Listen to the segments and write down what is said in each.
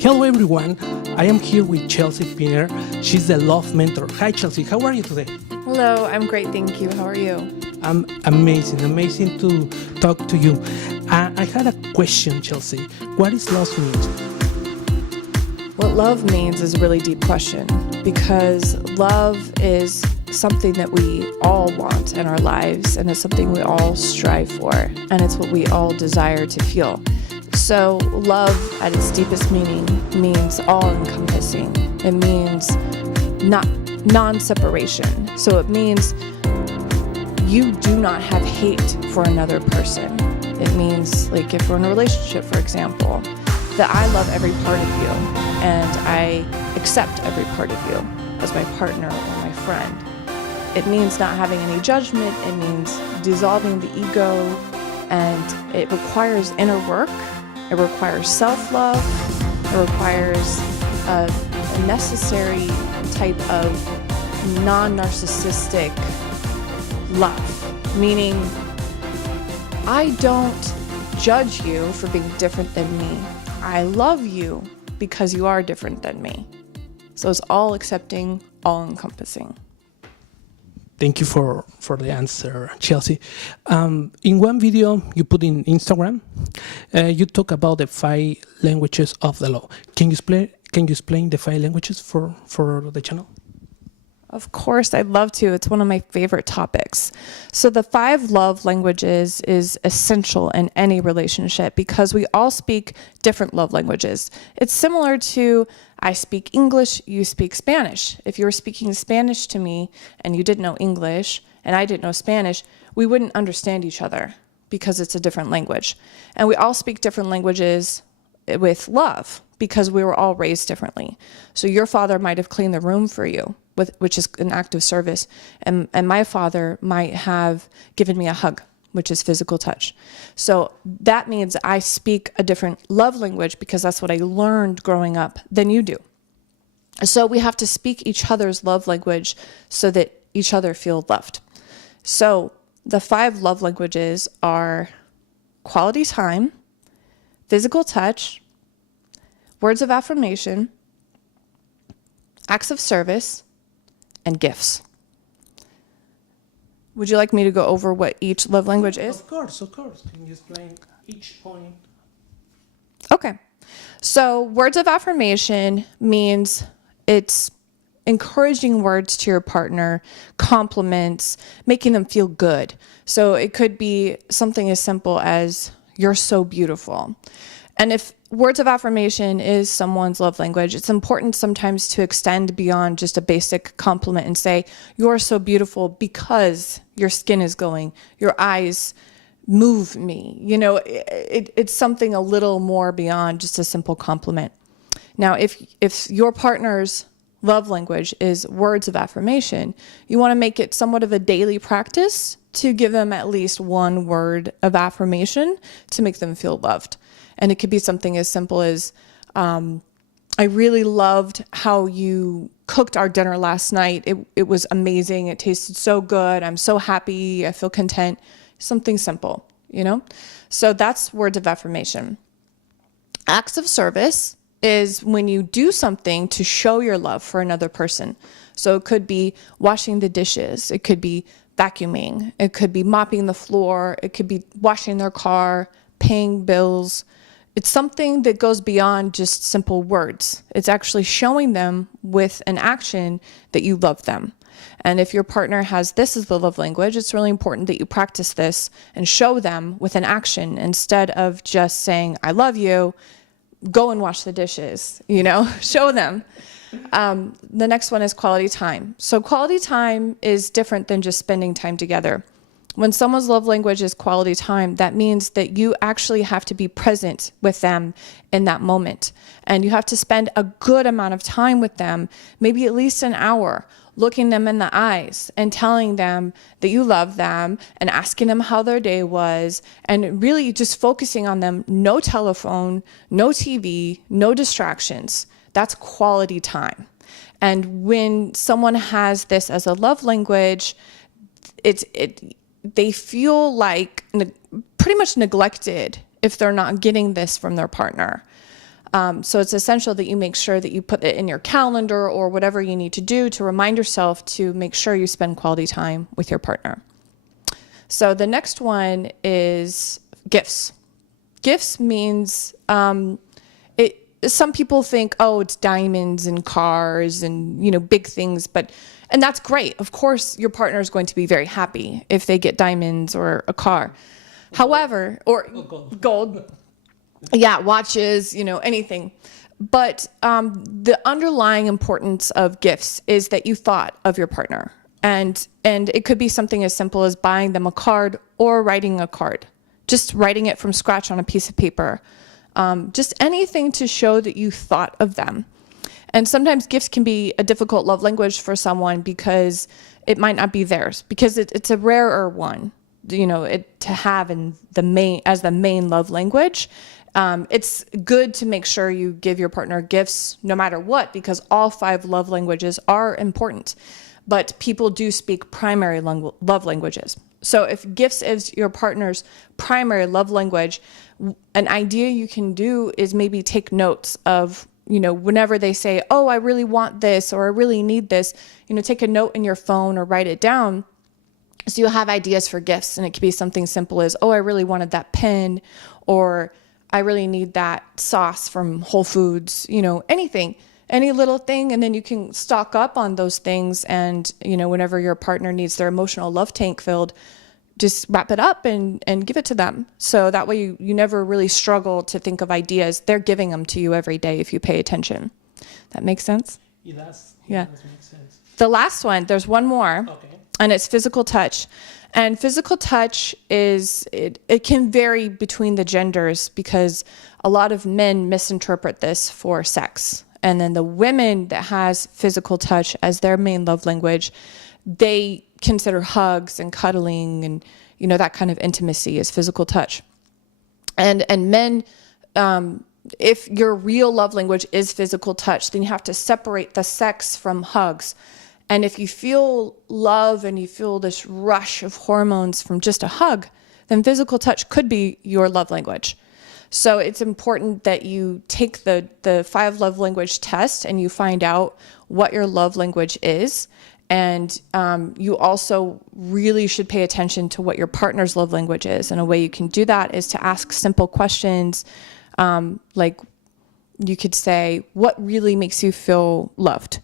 Hello everyone, I am here with Chelsea Pinner. She's the love mentor. Hi Chelsea, how are you today? Hello, I'm great, thank you. How are you? I'm amazing to talk to you. I had a question, Chelsea. What is love means? What love means is a really deep question because love is something that we all want in our lives, and it's something we all strive for, and it's what we all desire to feel. So love at its deepest meaning means all-encompassing. It means not non-separation. So it means you do not have hate for another person. It means, like, if we're in a relationship, for example, that I love every part of you and I accept every part of you as my partner or my friend. It means not having any judgment. It means dissolving the ego, and it requires inner work. It requires self-love. It requires a necessary type of non-narcissistic love, meaning I don't judge you for being different than me. I love you because you are different than me. So it's all accepting, all encompassing. Thank you for the answer, Chelsea. In one video you put in Instagram, you talk about the 5 languages of the love. Can you explain the 5 languages for the channel? Of course, I'd love to. It's one of my favorite topics. So the 5 love languages is essential in any relationship because we all speak different love languages. It's similar to I speak English, you speak Spanish. If you were speaking Spanish to me and you didn't know English and I didn't know Spanish, we wouldn't understand each other because it's a different language. And we all speak different languages with love because we were all raised differently. So your father might have cleaned the room for you, which is an act of service. And my father might have given me a hug, which is physical touch. So that means I speak a different love language because that's what I learned growing up than you do. So we have to speak each other's love language so that each other feel loved. So the 5 love languages are quality time, physical touch, words of affirmation, acts of service, and gifts. Would you like me to go over what each love language is? Of course. Can you explain each point? Okay. So words of affirmation means it's encouraging words to your partner, compliments, making them feel good. So it could be something as simple as, "You're so beautiful." And if words of affirmation is someone's love language, it's important sometimes to extend beyond just a basic compliment and say, "You're so beautiful because your skin is glowing, your eyes move me." You know, it's something a little more beyond just a simple compliment. Now, if your partner's love language is words of affirmation, you want to make it somewhat of a daily practice to give them at least one word of affirmation to make them feel loved. And it could be something as simple as, "I really loved how you cooked our dinner last night. It was amazing. It tasted so good. I'm so happy. I feel content." Something simple, you know? So that's words of affirmation. Acts of service is when you do something to show your love for another person. So it could be washing the dishes. It could be vacuuming. It could be mopping the floor. It could be washing their car, paying bills. It's something that goes beyond just simple words. It's actually showing them with an action that you love them. And if your partner has this as the love language, it's really important that you practice this and show them with an action instead of just saying, "I love you, go and wash the dishes," you know, show them. The next one is quality time. So quality time is different than just spending time together. When someone's love language is quality time, that means that you actually have to be present with them in that moment. And you have to spend a good amount of time with them, maybe at least an hour, looking them in the eyes and telling them that you love them and asking them how their day was and really just focusing on them. No telephone, no TV, no distractions. That's quality time. And when someone has this as a love language, they feel like pretty much neglected if they're not getting this from their partner. So it's essential that you make sure that you put it in your calendar or whatever you need to do to remind yourself to make sure you spend quality time with your partner. So the next one is gifts. Gifts means, some people think, oh, it's diamonds and cars and, big things, and that's great. Of course, your partner is going to be very happy if they get diamonds or a car. However, or gold. Yeah, watches, anything. But the underlying importance of gifts is that you thought of your partner. And it could be something as simple as buying them a card or writing a card. Just writing it from scratch on a piece of paper. Just anything to show that you thought of them. And sometimes gifts can be a difficult love language for someone because it might not be theirs, because it's a rarer one, to have in the main love language. It's good to make sure you give your partner gifts no matter what, because all 5 love languages are important. But people do speak primary love languages. So if gifts is your partner's primary love language, an idea you can do is maybe take notes of, whenever they say, oh, I really want this, or I really need this, take a note in your phone or write it down. So you'll have ideas for gifts, and it could be something simple as, oh, I really wanted that pen, or I really need that sauce from Whole Foods, anything, any little thing. And then you can stock up on those things. And, whenever your partner needs their emotional love tank filled, just wrap it up and give it to them. So that way you never really struggle to think of ideas. They're giving them to you every day if you pay attention. That makes sense? It does. Yeah. It does make sense. The last one, there's one more. Okay. And it's physical touch. And physical touch it can vary between the genders, because a lot of men misinterpret this for sex. And then the women that has physical touch as their main love language, they consider hugs and cuddling and, that kind of intimacy as physical touch. And men, if your real love language is physical touch, then you have to separate the sex from hugs. And if you feel love and you feel this rush of hormones from just a hug, then physical touch could be your love language. So it's important that you take the 5 love language test and you find out what your love language is. And you also really should pay attention to what your partner's love language is. And a way you can do that is to ask simple questions, like you could say, what really makes you feel loved?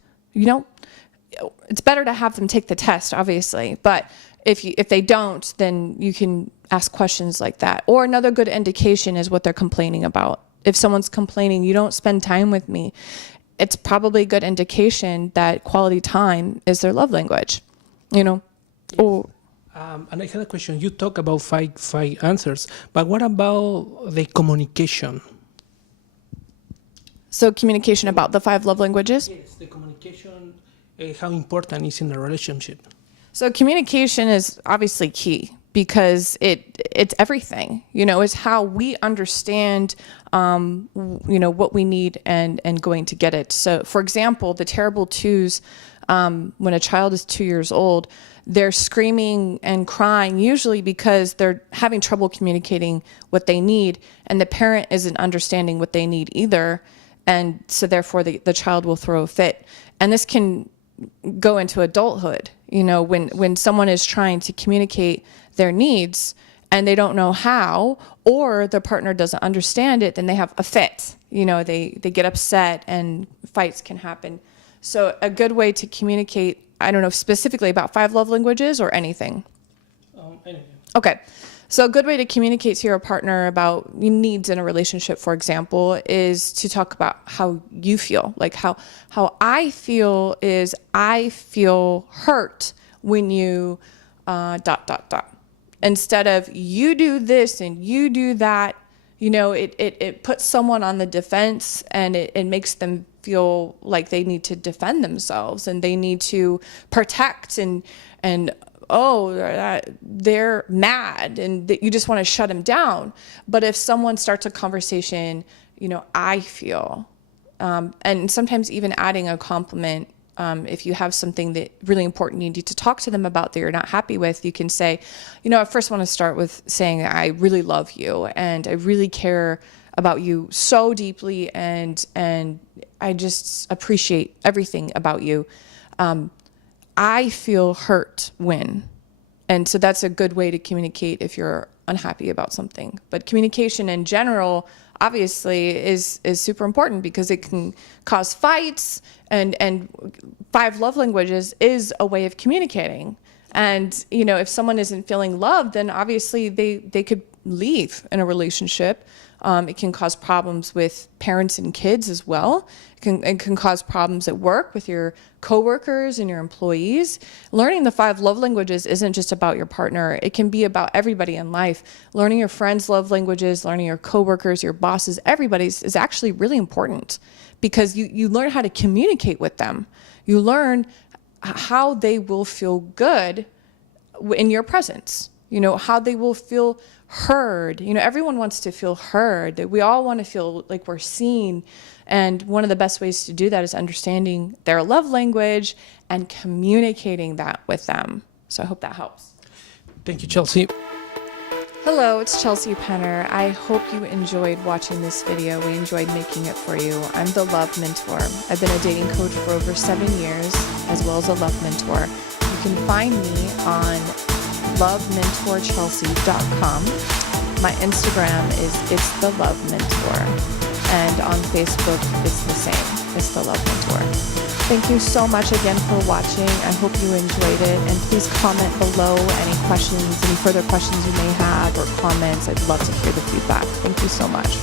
It's better to have them take the test, obviously, but if they don't, then you can ask questions like that. Or another good indication is what they're complaining about. If someone's complaining, you don't spend time with me, it's probably a good indication that quality time is their love language, Yes. And I had a question. You talk about five answers, but what about the communication? So communication about the 5 love languages? Yes, the communication, how important is in a relationship? So communication is obviously key, because it's everything, it's how we understand, what we need and going to get it. So for example, the terrible twos, when a child is 2 years old, they're screaming and crying usually because they're having trouble communicating what they need, and the parent isn't understanding what they need either. And so therefore the child will throw a fit. And this can go into adulthood, when someone is trying to communicate their needs and they don't know how, or their partner doesn't understand it, then they have a fit. They get upset and fights can happen. So a good way to communicate, I don't know specifically about 5 love languages or anything. Anything. Okay. So a good way to communicate to your partner about needs in a relationship, for example, is to talk about how you feel. Like how I feel is I feel hurt when you ... Instead of you do this and you do that, it puts someone on the defense, and it makes them feel like they need to defend themselves and they need to protect and they're mad and that you just want to shut them down. But if someone starts a conversation, I feel, and sometimes even adding a compliment, if you have something that really important you need to talk to them about that you're not happy with, you can say, I first want to start with saying I really love you and I really care about you so deeply, and I just appreciate everything about you. I feel hurt when, and so that's a good way to communicate if you're unhappy about something. But communication in general, obviously, is super important because it can cause fights, and 5 love languages is a way of communicating. And, you know, if someone isn't feeling loved, then obviously they could leave in a relationship. It can cause problems with parents and kids as well. It can cause problems at work with your coworkers and your employees. Learning the 5 love languages isn't just about your partner. It can be about everybody in life. Learning your friends' love languages, learning your coworkers, your bosses, everybody's is actually really important, because you learn how to communicate with them. You learn how they will feel good in your presence, you know, how they will feel heard. You know, everyone wants to feel heard. We all want to feel like we're seen. And one of the best ways to do that is understanding their love language and communicating that with them. So I hope that helps. Thank you, Chelsea. Hello, it's Chelsea Penner. I hope you enjoyed watching this video. We enjoyed making it for you. I'm the Love Mentor. I've been a dating coach for over 7 years, as well as a Love Mentor. You can find me on lovementorchelsea.com. My Instagram is It's the Love Mentor. And on Facebook, it's the same. It's the Love Mentor. Thank you so much again for watching. I hope you enjoyed it. And please comment below any questions, any further questions you may have or comments. I'd love to hear the feedback. Thank you so much.